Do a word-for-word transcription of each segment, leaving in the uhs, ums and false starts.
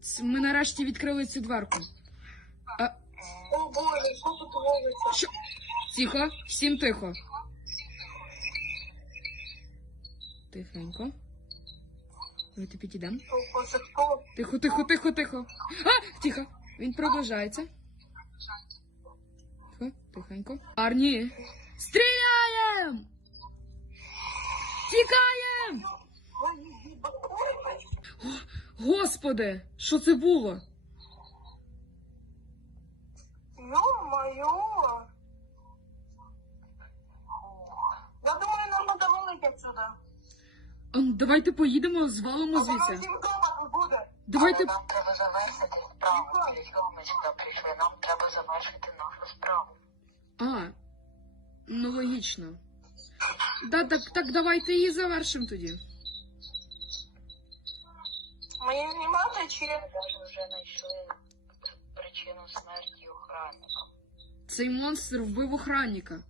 Ми нарешті відкрили цю дверку. А... О боже, що тут робиться? Що? Тихо, всім тихо. Тихенько. Давайте підійдемо. Це хто? Тихо, тихо, тихо, тихо. А, тихо. Він приближається. Тихо, тихенько. Арні. Стріляєм! Тікаєм! Господи, що це було? Ё-моё! Я думаю, нам надо валити отсюда. А, ну, давайте поїдемо, звалимо А вона звідси. всім дома тут буде. Давайте... Нам треба завершити справу. Для чого ми сюди прийшли? Нам треба завершити нашу справу. А, ну логічно. Да, так, так давайте її завершимо тоді. Мені знімати чи... Ми навіть вже знайшли причину смерті охранника. Цей монстр вбив охранника.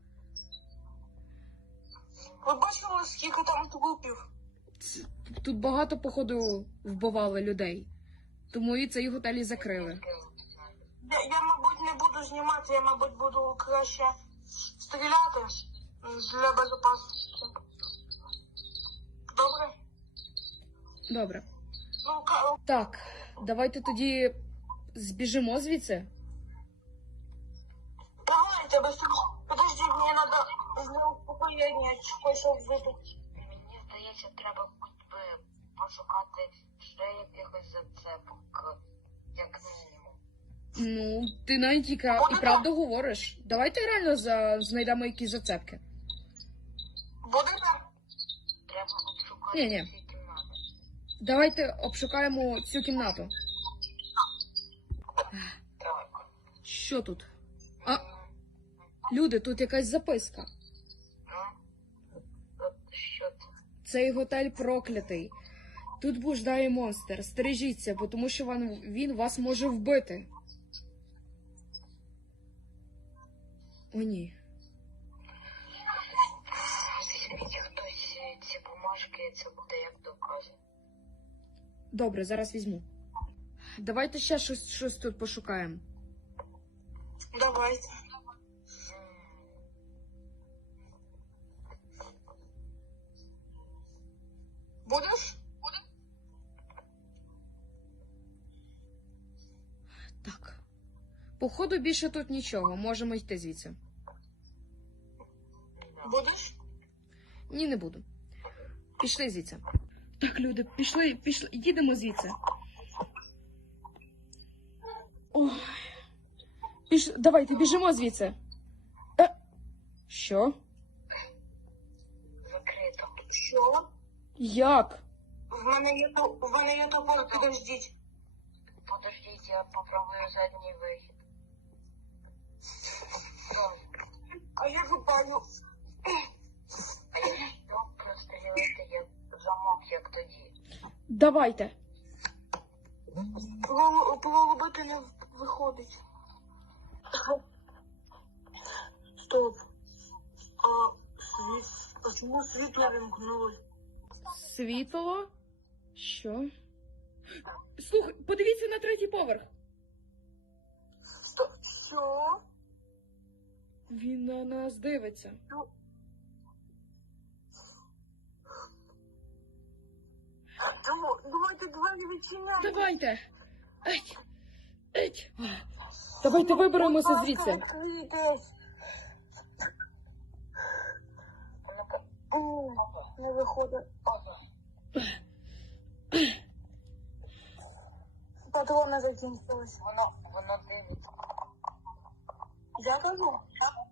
Ви бачили, скільки там трупів? Ц- Тут багато, походу, вбивали людей. Тому і цей готель і закрили. Я, я, мабуть, не буду знімати, я, мабуть, буду краще стріляти для безпечності. Добре? Добре. Ну, ка... Так, давайте тоді збіжимо звідси. давайте, без... Подожди, мені треба з неуспокоєння щось випити. Мені здається, треба е, пошукати ще якихось зацепок, як мінімум. Ну, ти навіть і, кра- і правду говориш. Давайте реально за... знайдемо якісь зацепки. Будете? Треба обшукати Ні-ні. всі кімнати. Давайте обшукаємо цю кімнату. Так. Що тут? А, люди, тут якась записка. Ну, от що це? Цей готель проклятий. Тут блуждає монстр. Стережіться, бо тому що він, він вас може вбити. О, ні. Візьміть хтось ці бумажки, це буде як доказ. Добре, зараз візьму. Давайте ще щось, щось тут пошукаємо. Давайте. Будеш? Так. Походу більше тут нічого. Можемо йти звідси. Будеш? Ні, не буду. Пішли звідси. Так, люди, пішли, пішли. Їдемо звідси. Ой. Піш... Давайте, біжимо звідси. Е... Що? Закрито. Що? Як? В мене є то, в мене є топор, підождіть. Подождіть, я попробую задній вихід. А я випалю. Щоб прострілити як замок, як тоді. Давайте. Прол- Пролобити не виходить. Стоп. А, світ. А чому світло вимкнулось? Світло? Що? Слухай, подивіться на третій поверх. Стоп. Що? Він на нас дивиться. Тому, давайте двері відчиняємо. Давайте. Еть. Еть. Давайте виберемося Будь звідси. ласка, відкрийтесь. М, Не виходить. Патрони закінчились. Воно, воно дивиться. Я кажу.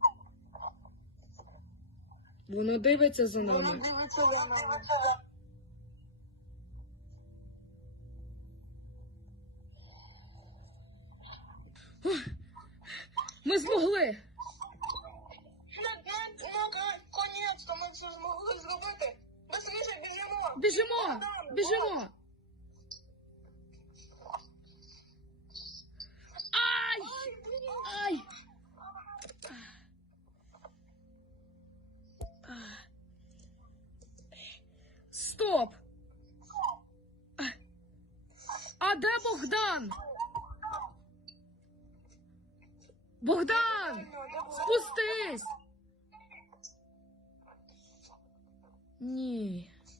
Воно дивиться за Воно нами. дивиться за нами. Ми змогли. Наконець-то ми все змогли зробити. Быстріше біжимо. Біжимо. Біжимо. Ай! Ай! Стоп! А де Богдан? Богдан! Спустись! Ні.